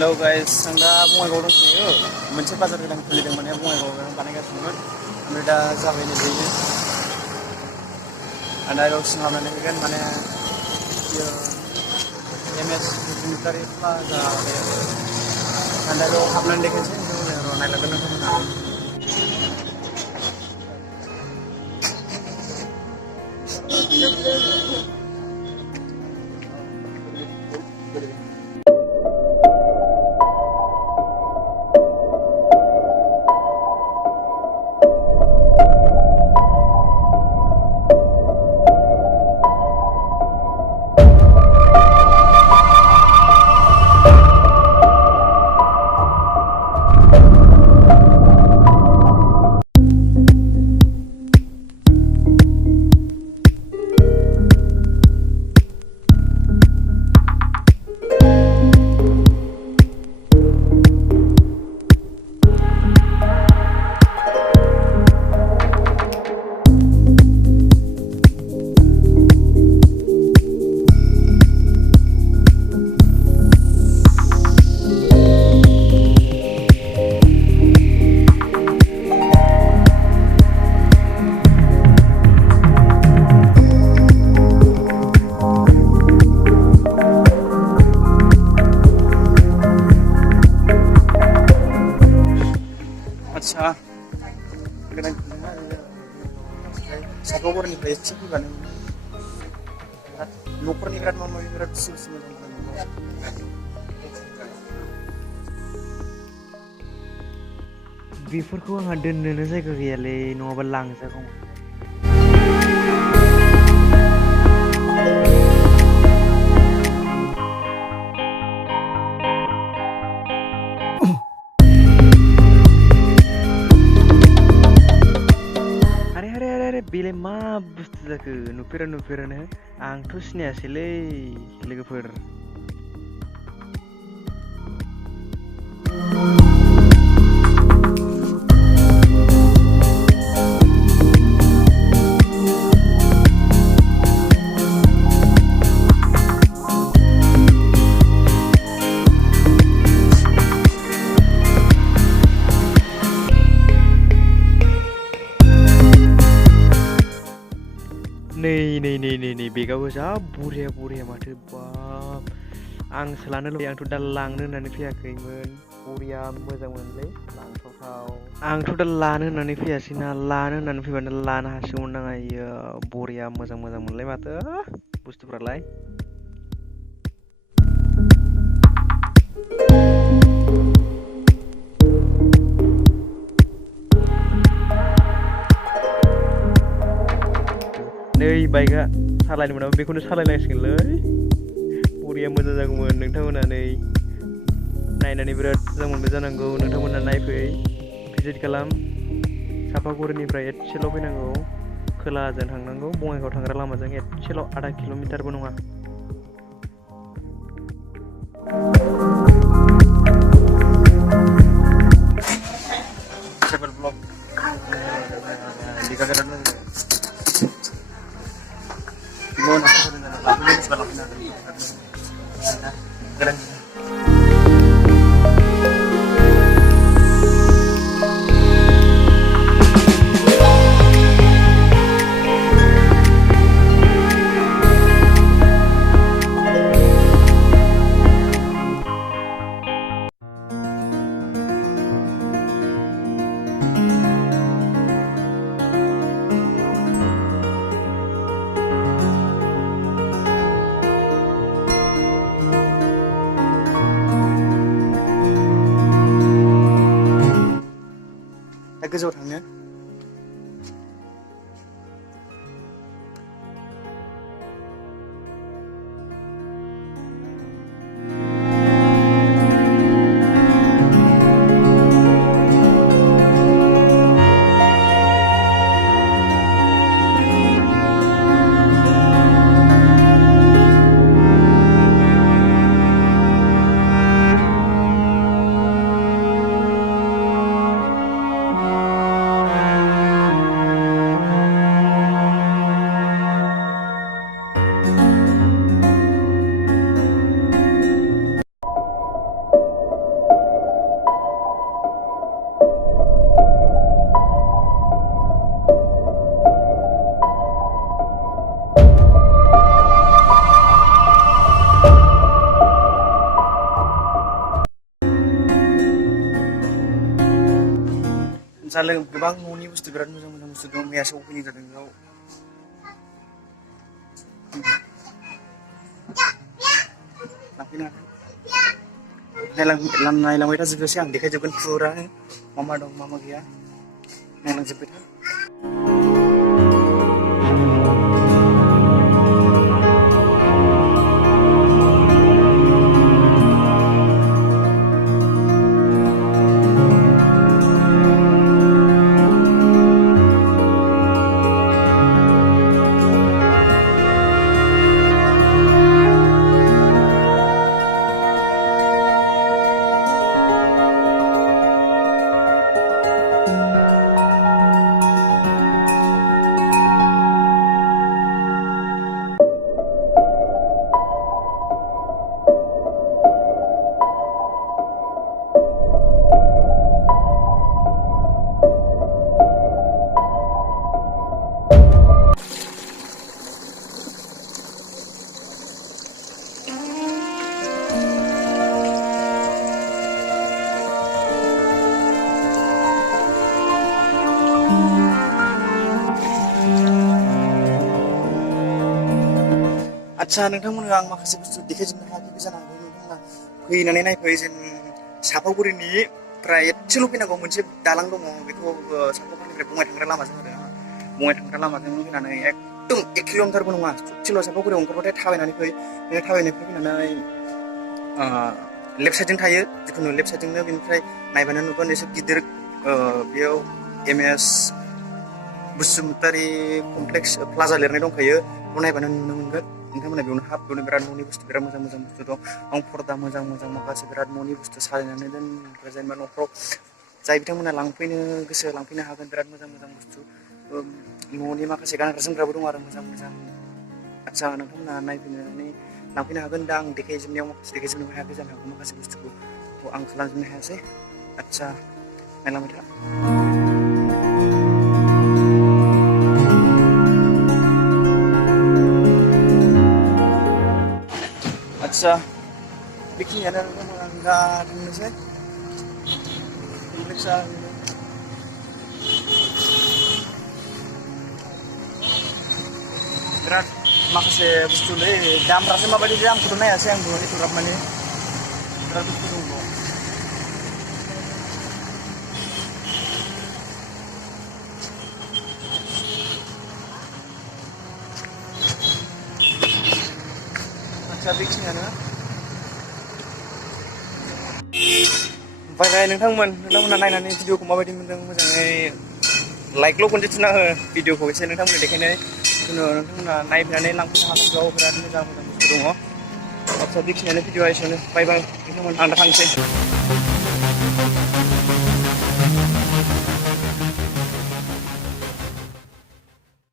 Hello guys आं दा बङाइगाव दंफैयो मोनसे बाजार गोदान खुलिदों माने बङाइगाव बानायगासिनोमोन ओमफ्राय दा जाबाय नै बेनो आं दा बेयाव सिङाव हाबनानै फैगोन माने एमएस बसुमतारी प्लाजा बे आं दा बेयाव हाबनानै देखायनोसै नोंथांमोननो र' नायलांगोन नोंथांमोनहा आदसा गोदान खुलिदों आरो सापागुरिनिफ्राय एसे फैबानो न'खरनि बिराद माबा माबि बिराद बुस्थु मोजां मोजां बेफोरखौ आंहा दोननोनो जायगा गैयालै नङाबा लांजागौमोन। आरे बेलाय मा बुस्थु जाखो नुफेरानो आंथ' सिनायासैलै लोगोफोर। नै बेगाबो जा बरिया माथो बाब आंसो लानो लुबैयो आंथ' दा लांनो होननानै फैयाखैमोन बरिया मोजां मोनलै लांथावथाव आंथ' दा लानो होननानै फैयासै ना लानो होननानै फैबानो लानो हासिगौमोन आं आइयो बरिया मोजां मोनलाय माथो बुस्थुफ्रालाय। नै बाइकआ सालायनो मोनाबा बेखौनो सालायनांसिगोनलै बरिया मोजां जागौमोन नोंथांमोना नै नायनानै बिराद मोजां मोनबाय जानांगौ नोंथांमोना नायफै भिजिट खालाम सापागुरिनिफ्राय एसेल' फैनांगौ खोलाजों थांनांगौ बङाइगाव थांग्रा लामाजों एसेल' आधा किल'मिटारबो नङा। ट्रेभेल ब्लग लिगा गोदान आच्चा गोबां न'नि बुस्थु बिराद मोजां मोजां बुस्थु दं मैयासो अपेनिं जादों बेयाव लांफैनो हागोन नायलांबाय था जोबनोसै आं देखायजोबगोन फुरा मा मा दं मा मा गैया नायलांजोबबाय था आच्चा नोंथांमोननो आं माखासे बुस्थु देखायजोबनो हायाखैबो जानो हागौ नोंथांमोना फैनानै नायफै जों सापागुरिनिफ्राय एसेल' फैनांगौ मोनसे दालां दङ बेखौ सापागुरिनिफ्राय बङाइ थांग्रा लामाजों आरो बङाइ थांग्रा लामाजों फैनानै एकदम 1 किल'मिटारबो नङा ससेल' सापागुरियाव ओंखारबाथाय थाबायनानै फै बे थाबायनायनिफ्राय फैनानै लेफ्ट साइडजों थायो जिखुनु लेफ्ट साइडजोंनो बेनिफ्राय नायबानो नुगोन एसे गिदिर बेयाव MS बसुमतारी कमप्लेक्स प्लाजा लिरनाय दंखायो बेखौ नायबानो नुनो मोनगोन नोंथांमोना बेयावनो हाब बेयावनो बिराद न'नि बुस्थु बिराद मोजां मोजां बुस्थु दं आं पर्दा मोजां मोजां माखासे बिराद न'नि बुस्थु साजायनानै दोनग्रा जेनेबा न'फ्राव जाय बिथांमोना लांफैनो गोसो लांफैनो हागोन बिराद मोजां मोजां बुस्थु न'नि माखासे गानग्रा जोमग्राबो दं आरो मोजां मोजां आच्चा नोंथांमोना नायफैनानै लांफैनो हागोन दा आं देखायजोबनायाव माखासे देखायजोबनो हायाखै जानो हागौ माखासे बुस्थुखौ आं खालामजोबनो हायासै आच्चा नायलांबाय था आच्चा बेखिनियानो नोंथांमोन आं दा थांनोसै कमप्लेक्सआ बिराद माखासे बुस्थुलै दामफ्रासो माबायदि दामखौथ' नायासै आंबो एथ'ग्राब माने बिराद बुस्थु दङ आच्चा बेखिनियानो ओमफ्राय नोंथांमोना नायनानै भिडिअखौ माबायदि मोन्दों मोजाङै लाइकल' खनसे थुना हो भिडिअखौ एसे नोंथांमोननो देखायनो नोंथांमोना नायफैनानै लांफैनो हागोन बेयाव बिराद मोजां मोजां बुस्थु दङ आच्चा बेखिनियानो भिडिअआ एसेयावनो बाय बाय नोंथांमोन आं दा थांसै